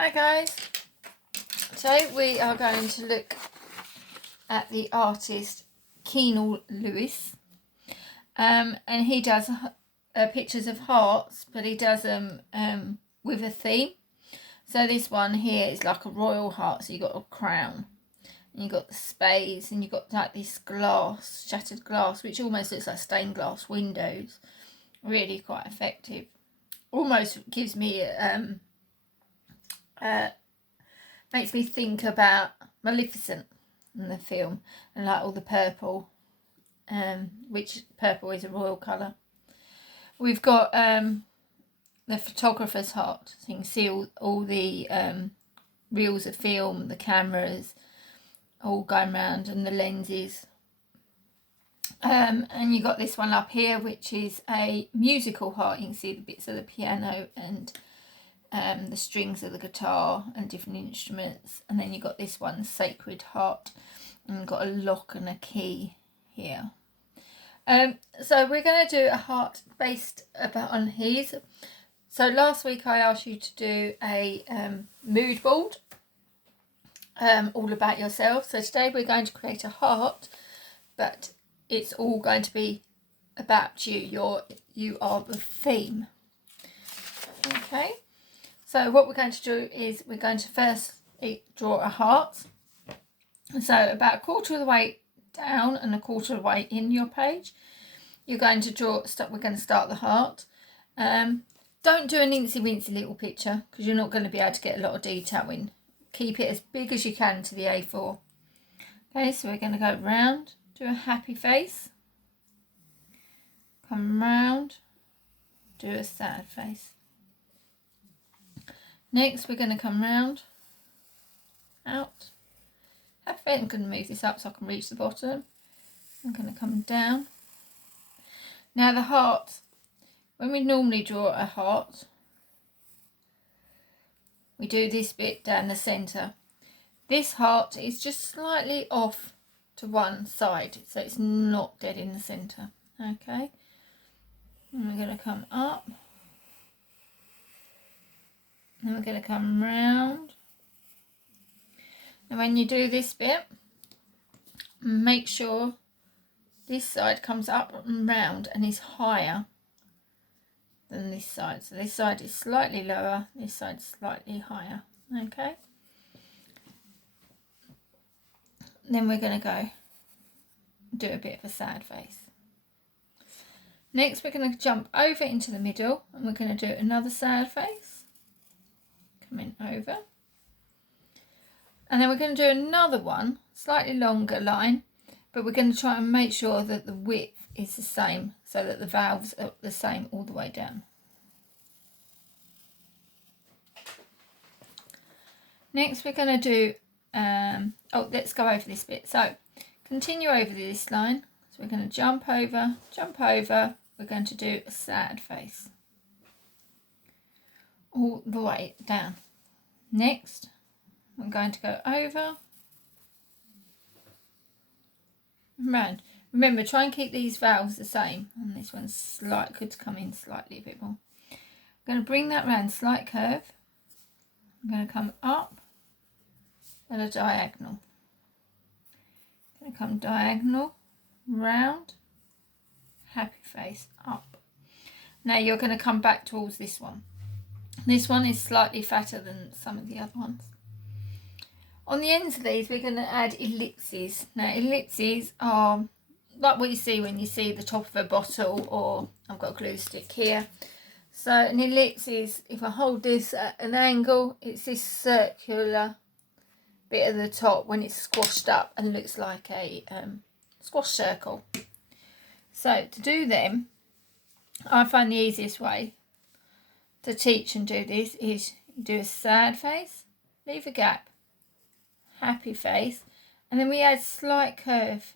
Hi guys, today we are going to look at the artist Kenal Louis, and he does pictures of hearts, but he does them with a theme. So this one here is like a royal heart, so you got a crown, and you got the spades, and you got like this glass, shattered glass, which almost looks like stained glass windows. Really quite effective. Almost gives me makes me think about Maleficent in the film, and like all the purple, which purple is a royal colour. We've got the photographer's heart, so you can see all the reels of film, the cameras all going around, and the lenses. And you got this one up here, which is a musical heart. You can see the bits of the piano and the strings of the guitar and different instruments. And then you got this one, Sacred Heart, and you've got a lock and a key here. So we're going to do a heart based on his. So last week I asked you to do a mood board all about yourself. So today we're going to create a heart, but it's all going to be about you. You are the theme. Okay. So what we're going to do is we're going to first draw a heart. So about a quarter of the way down and a quarter of the way in your page, you're going to draw. We're going to start the heart. Don't do an incy-wincy little picture because you're not going to be able to get a lot of detail in. Keep it as big as you can to the A4. Okay, so we're going to go round, do a happy face, come round, do a sad face. Next, we're going to come round, out. I'm going to move this up so I can reach the bottom. I'm going to come down. Now the heart, when we normally draw a heart, we do this bit down the centre. This heart is just slightly off to one side, so it's not dead in the centre. Okay, and we're going to come up. And we're going to come round. And when you do this bit, make sure this side comes up and round and is higher than this side. So this side is slightly lower, this side slightly higher. Okay. Then we're going to go do a bit of a sad face. Next, we're going to jump over into the middle and we're going to do another sad face. Coming over, and then we're going to do another one, slightly longer line, but we're going to try and make sure that the width is the same so that the valves are the same all the way down. Next we're going to do let's go over this bit. So continue over this line, so we're going to jump over, we're going to do a sad face all the way down. Next, I'm going to go over and round. Remember, try and keep these valves the same, and this one's could come in slightly a bit more. I'm going to bring that round, slight curve. I'm going to come up at a diagonal. I'm going to come diagonal, round, happy face, up. Now you're going to come back towards this one. This one is slightly fatter than some of the other ones. On the ends of these, we're going to add ellipses. Now, ellipses are like what you see when you see the top of a bottle, or I've got a glue stick here. So an ellipse is, if I hold this at an angle, it's this circular bit at the top when it's squashed up and looks like a squash circle. So to do them, I find the easiest way to teach and do this is do a sad face, leave a gap, happy face, and then we add slight curve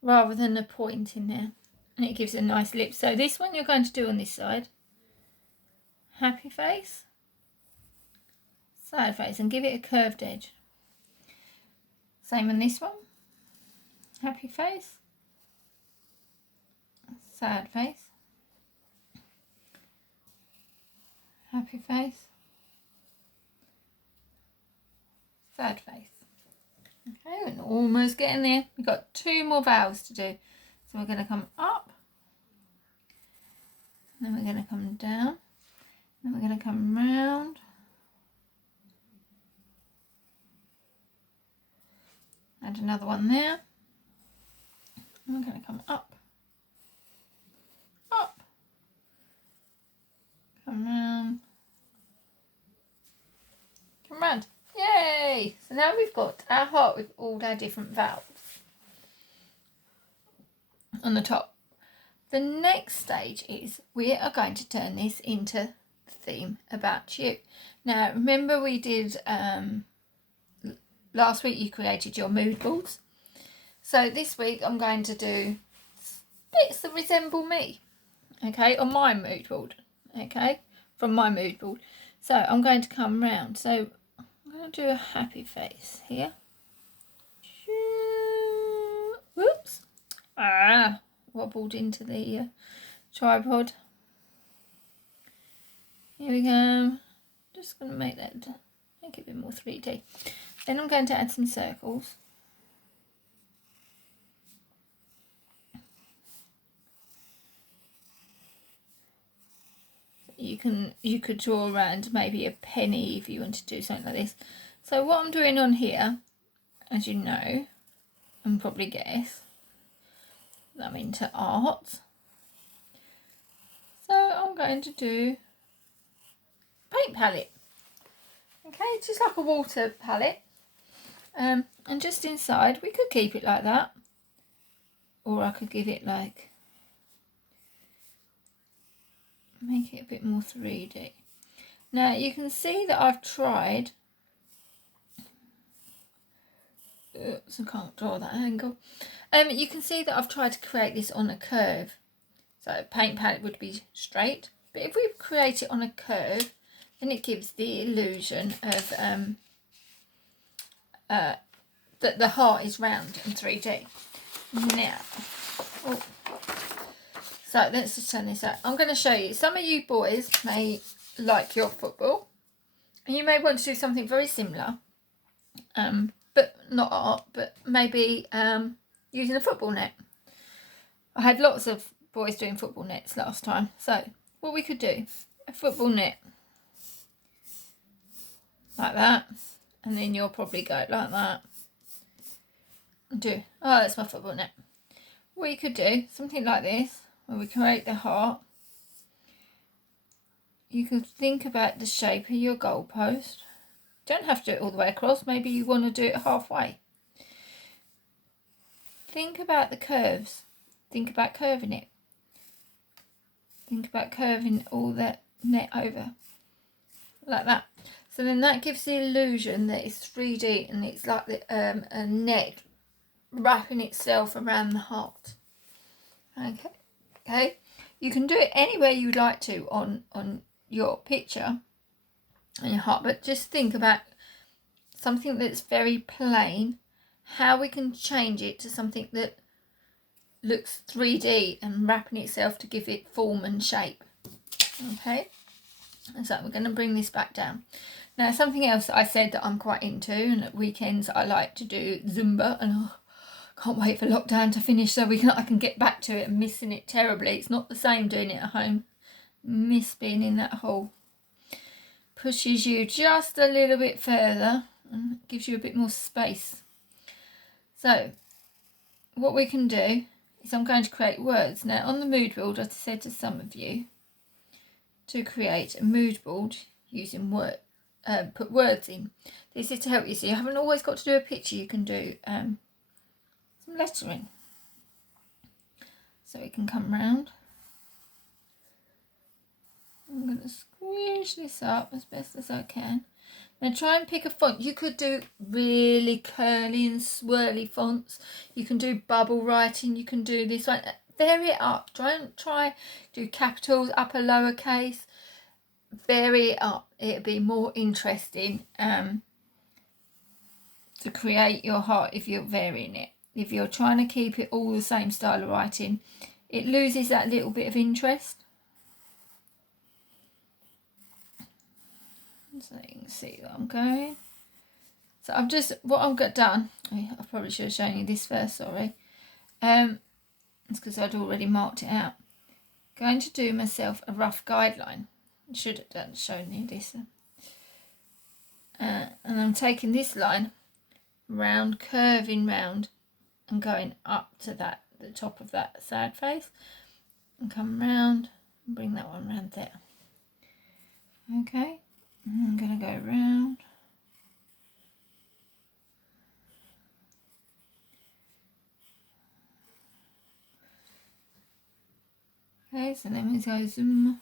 rather than a point in there, and it gives a nice lip. So this one you're going to do on this side, happy face, sad face, and give it a curved edge. Same on this one, happy face, sad face, happy face, sad face. Okay, we're almost getting there. We've got 2 more vowels to do. So we're going to come up, and then we're going to come down, and we're going to come round, and another one there. And we're going to come up, up, come round, come round. Yay! So now we've got our heart with all our different vowels on the top. The next stage is we are going to turn this into the theme about you. Now remember we did last week you created your mood boards. So this week I'm going to do bits that resemble me, okay, on my mood board, okay, from my mood board. So I'm going to come round. So I'm going to do a happy face here. Whoops. Wobbled into the tripod. Here we go. Just going to make it a bit more 3D. Then I'm going to add some circles. You could draw around maybe a penny if you want to do something like this. So what I'm doing on here, as you know, and probably guess, I'm into art. So I'm going to do paint palette. Okay, just like a water palette. And just inside, we could keep it like that. Or I could give it like, make it a bit more 3D. Now you can see that I've tried, oops, I can't draw that angle. You can see that I've tried to create this on a curve. So paint palette would be straight, but if we create it on a curve, then it gives the illusion of that the heart is round and 3D. Now, so let's just turn this out. I'm going to show you. Some of you boys may like your football, and you may want to do something very similar, but not art, but maybe using a football net. I had lots of boys doing football nets last time. So what we could do, a football net like that, and then you'll probably go like that. Oh, that's my football net. We could do something like this, where we create the heart. You could think about the shape of your goalpost. Don't have to do it all the way across. Maybe you want to do it halfway. Think about the curves. Think about curving it. Think about curving all that net over like that. So then that gives the illusion that it's 3D and it's like a net wrapping itself around the heart. Okay. You can do it anywhere you'd like to on your picture and your heart, but just think about something that's very plain, how we can change it to something that looks 3D and wrapping itself to give it form and shape. Okay, and so we're going to bring this back down. Now something else that I said that I'm quite into, and at weekends I like to do Zumba, and can't wait for lockdown to finish so I can get back to it. I'm missing it terribly. It's not the same doing it at home. Miss being in that hole. Pushes you just a little bit further and gives you a bit more space. So what we can do is I'm going to create words. Now on the mood board, I said to some of you to create a mood board using put words in. This is to help you. So you haven't always got to do a picture. You can do some lettering. So we can come round. I'm going to squish this up as best as I can. Now try and pick a font. You could do really curly and swirly fonts. You can do bubble writing. You can do this one. Vary it up. Try do capitals, upper, lowercase. Vary it up. It'll be more interesting to create your heart if you're varying it. If you're trying to keep it all the same style of writing, it loses that little bit of interest. So you can see where I'm going. So I've just, what I've got done, I probably should have shown you this first, sorry. It's because I'd already marked it out. Going to do myself a rough guideline. I should have shown you this. And I'm taking this line round, curving round, and going up to that, the top of that sad face, and come round and bring that one round there. Okay, and I'm going to go round. Okay, so then we go zoom.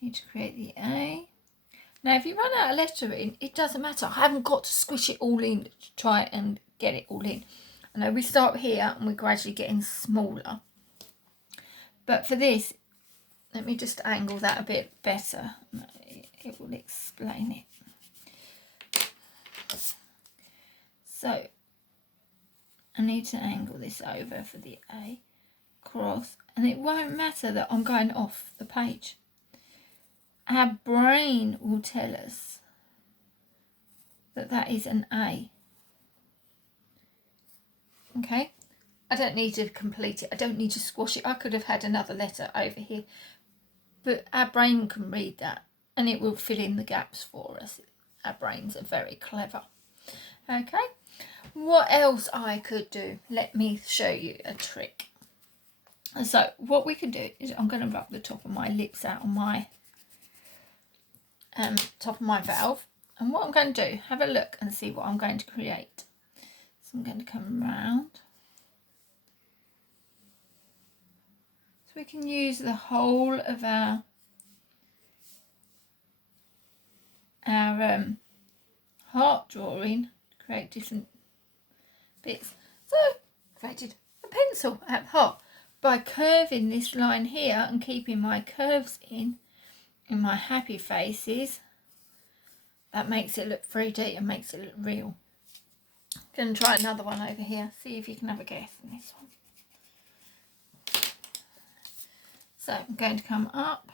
Need to create the A. Now, if you run out of lettering, it doesn't matter. I haven't got to squish it all in to try and get it all in. I know we start here and we're gradually getting smaller. But for this, let me just angle that a bit better. It will explain it. So, I need to angle this over for the A, cross, and it won't matter that I'm going off the page. Our brain will tell us that that is an A. Okay, I don't need to complete it. I don't need to squash it. I could have had another letter over here, but our brain can read that and it will fill in the gaps for us. Our brains are very clever. Okay, what else I could do? Let me show you a trick. So what we can do is, I'm going to rub the top of my lips out on my top of my valve, and what I'm going to do, have a look and see what I'm going to create. So I'm going to come round, so we can use the whole of our heart drawing to create different bits. So I created a pencil at the heart by curving this line here and keeping my curves in my happy faces. That makes it look 3D and makes it look real. I'm going to try another one over here, see if you can have a guess on this one. So I'm going to come up,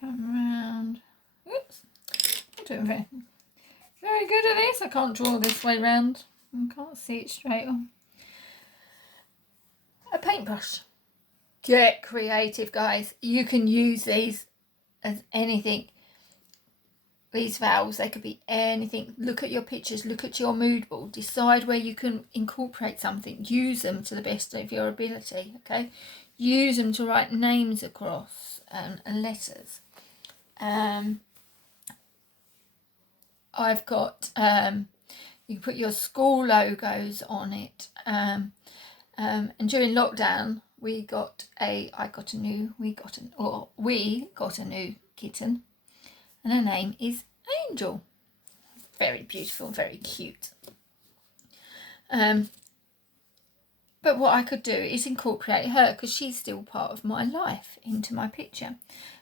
come round. Oops, I'm doing very good at this. I can't draw this way round. I can't see it straight on. A paintbrush. Get creative, guys. You can use these as anything. These vowels, they could be anything. Look at your pictures, look at your mood board, decide where you can incorporate something, use them to the best of your ability, okay? Use them to write names across and letters. I've got, you can put your school logos on it. And during lockdown, we got a new kitten, and her name is Angel. Very beautiful, very cute. But what I could do is incorporate her, because she's still part of my life, into my picture.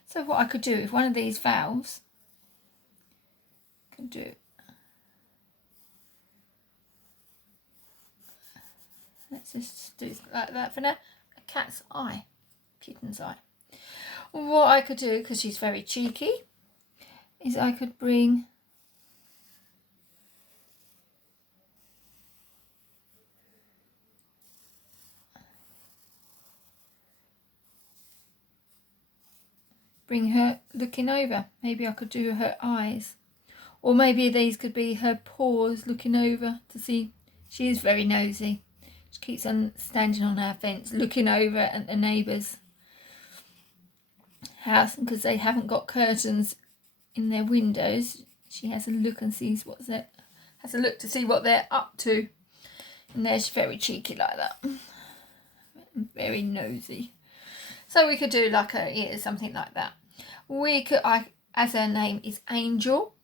So what I could do with one of these valves, I could do, let's just do it like that for now, a cat's eye, kitten's eye. What I could do, because she's very cheeky, is I could bring her looking over. Maybe I could do her eyes, or maybe these could be her paws looking over to see. She is very nosy. She keeps on standing on our fence looking over at the neighbour's house, because they haven't got curtains in their windows. She has a look and sees what's there, has a look to see what they're up to, and they're very cheeky like that, very nosy. So we could do like something like that. We could, as her name is Angel,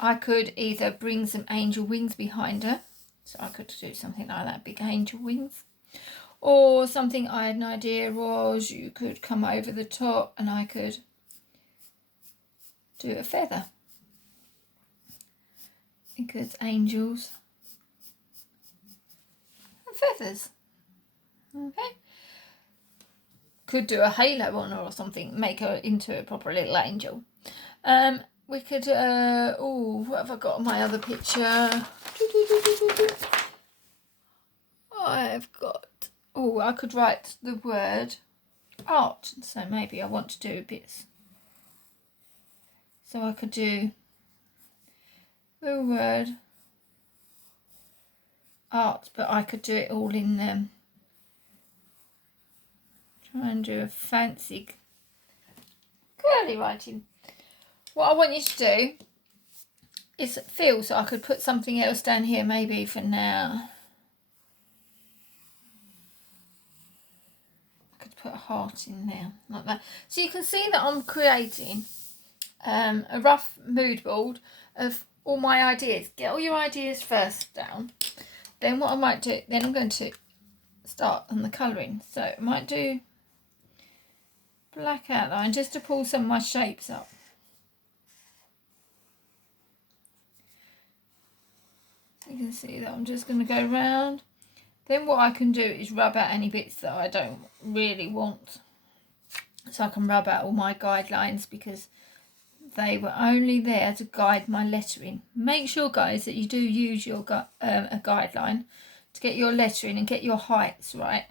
I could either bring some angel wings behind her, so I could do something like that, big angel wings. Or something I had an idea was, you could come over the top and I could do a feather, because angels have feathers. Okay, could do a halo on her or something, make her into a proper little angel. We could, what have I got on my other picture? I've got, I could write the word art. So maybe I want to do bits. So I could do the word art, but I could do it all in them. Try and do a fancy curly writing. What I want you to do is feel, so I could put something else down here maybe for now. I could put a heart in there like that. So you can see that I'm creating a rough mood board of all my ideas. Get all your ideas first down. Then what I might do, then I'm going to start on the colouring. So I might do black outline just to pull some of my shapes up. So you can see that I'm just going to go round. Then what I can do is rub out any bits that I don't really want. So I can rub out all my guidelines because they were only there to guide my lettering. Make sure, guys, that you do use your a guideline to get your lettering and get your heights right.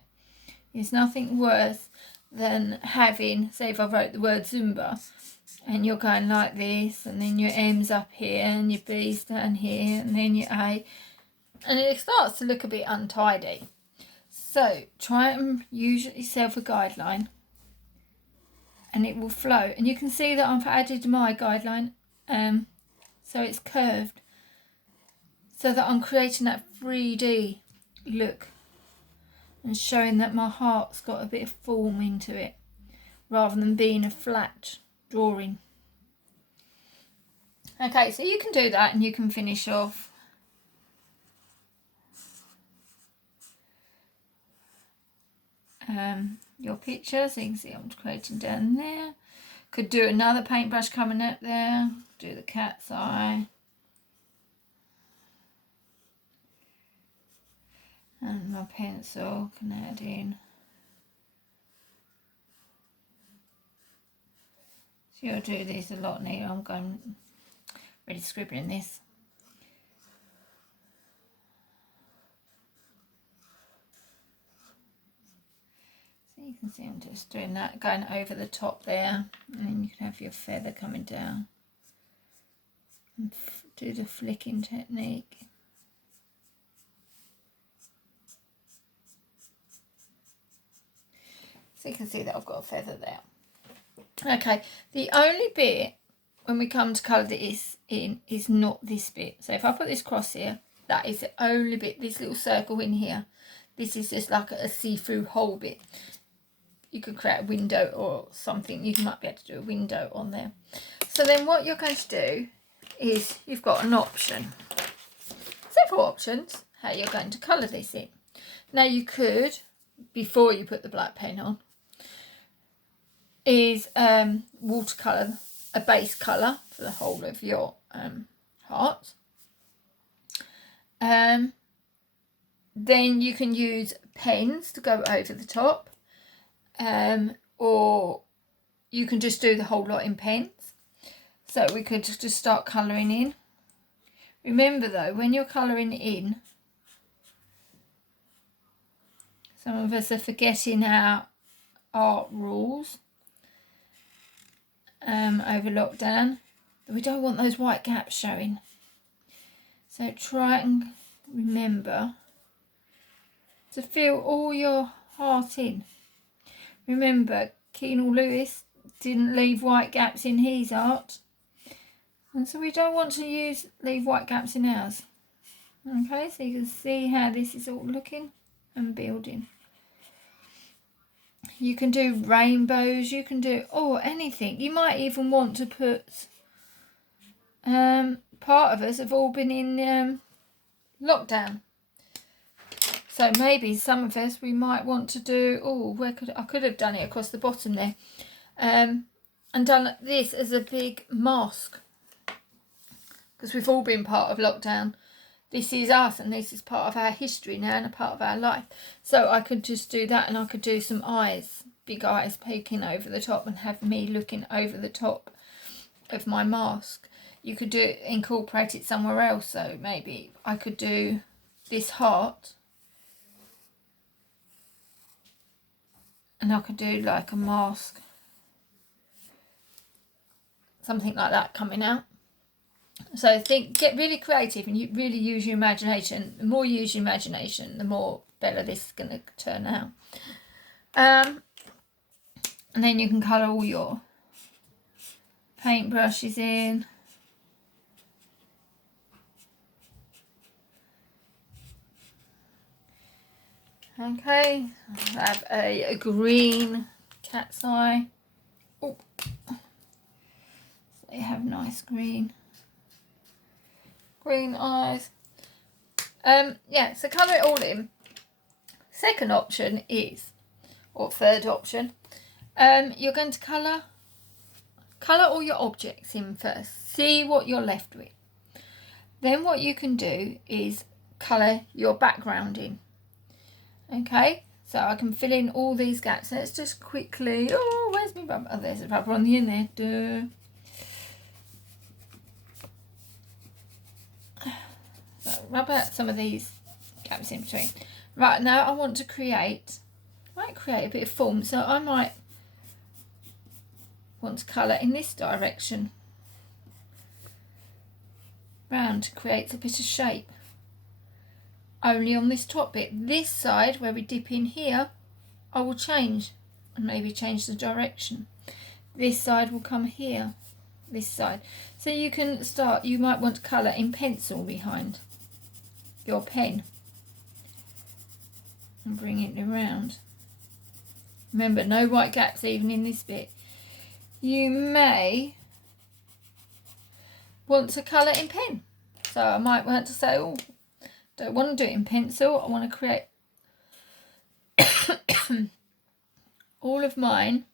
There's nothing worse than having, say if I wrote the word Zumba, and you're going like this, and then your M's up here, and your B's down here, and then your A, and it starts to look a bit untidy. So try and use yourself a guideline, and it will flow. And you can see that I've added my guideline, so it's curved, so that I'm creating that 3D look and showing that my heart's got a bit of form into it, rather than being a flat drawing. Okay, so you can do that, and you can finish off your picture. So you can see I'm creating down there. Could do another paintbrush coming up there. Do the cat's eye. And my pencil can add in. So you'll do these a lot now. I'm going really scribbling this. So you can see I'm just doing that, going over the top there, and then you can have your feather coming down. And do the flicking technique. So you can see that I've got a feather there. Okay, the only bit when we come to colour this in is not this bit. So if I put this cross here, that is the only bit, this little circle in here. This is just like a see-through hole bit. You could create a window or something. You might be able to do a window on there. So then what you're going to do is you've got an option. Several options how you're going to colour this in. Now you could, before you put the black pen on, is watercolour, a base colour for the whole of your heart. Then you can use pens to go over the top, or you can just do the whole lot in pens. So we could just start colouring in. Remember though, when you're colouring in, some of us are forgetting our art rules over lockdown. We don't want those white gaps showing. So try and remember to fill all your heart in. Remember, Kenal Louis didn't leave white gaps in his art. And so we don't want to leave white gaps in ours. Okay, so you can see how this is all looking and building. You can do rainbows, you can do anything. You might even want to put, part of us have all been in lockdown. So maybe some of us, we might want to do, I could have done it across the bottom there. And done this as a big mask. Because we've all been part of lockdown. This is us, and this is part of our history now and a part of our life. So I could just do that, and I could do some eyes big eyes peeking over the top and have me looking over the top of my mask. You could incorporate it somewhere else. So maybe I could do this heart, and I could do like a mask, something like that coming out. So get really creative, and you really use your imagination. The more you use your imagination, the more better this is going to turn out. And then you can colour all your paintbrushes in. Okay, I have a green cat's eye. Oh, so they have nice green eyes. Yeah, so colour it all in. Second option is, or third option, you're going to colour all your objects in first. See what you're left with. Then what you can do is colour your background in. Okay, so I can fill in all these gaps. Let's just quickly, oh, where's my rubber? Oh, there's a rubber on the end there. Duh. So rub out some of these gaps in between. Right, now I want to create a bit of form. So I might want to colour in this direction round to create a bit of shape. Only on this top bit. This side where we dip in here, I will change and maybe change the direction. This side will come here, this side. So you can start, you might want to colour in pencil behind your pen and bring it around. Remember, no white gaps even in this bit. You may want to colour in pen. So I might want to say, oh, don't want to do it in pencil. I want to create all of mine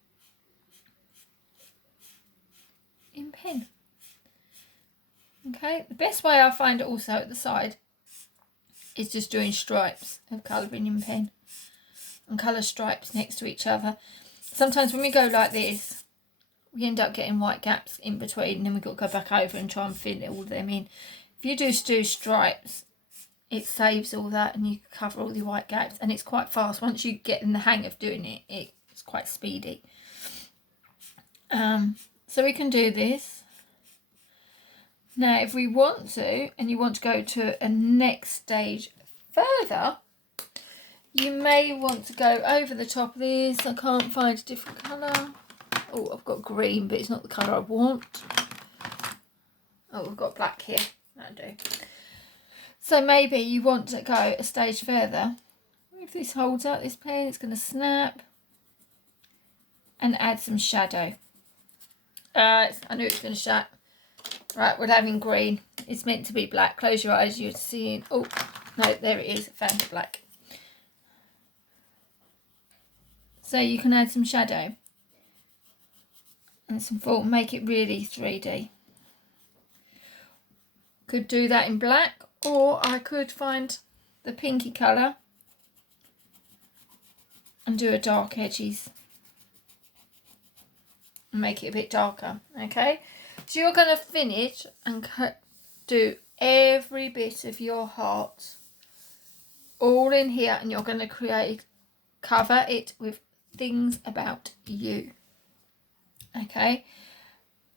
in pen. Okay, the best way I find also at the side is just doing stripes of colouring in pen and colour stripes next to each other. Sometimes when we go like this, we end up getting white gaps in between, and then we've got to go back over and try and fill all of them in. If you just do stripes, it saves all that and you cover all the white gaps, and it's quite fast. Once you get in the hang of doing it, it's quite speedy. So we can do this. Now, if we want to, and you want to go to a next stage further, you may want to go over the top of this. I can't find a different colour. Oh, I've got green, but it's not the colour I want. Oh, we've got black here. That'll do. So maybe you want to go a stage further. If this holds up this pen, it's going to snap. And add some shadow. I knew it was going to shut. Right, we're having green. It's meant to be black. Close your eyes, you're seeing. Oh, no, there it is. Found the black. So you can add some shadow and some form. Make it really 3D. Could do that in black, or I could find the pinky colour and do a dark edges and make it a bit darker. Okay, so you're going to finish and do every bit of your heart all in here, and you're going to cover it with things about you. Okay,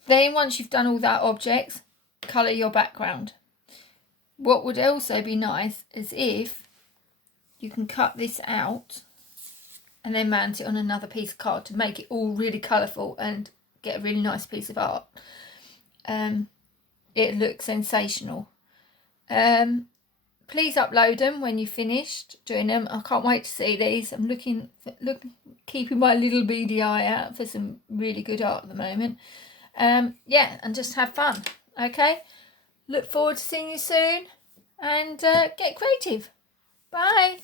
then once you've done all that objects, colour your background. What would also be nice is if you can cut this out and then mount it on another piece of card to make it all really colourful and get a really nice piece of art. It looks sensational. Please upload them when you've finished doing them. I can't wait to see these. I'm keeping my little beady eye out for some really good art at the moment. Yeah, and just have fun. Okay, look forward to seeing you soon, and get creative. Bye.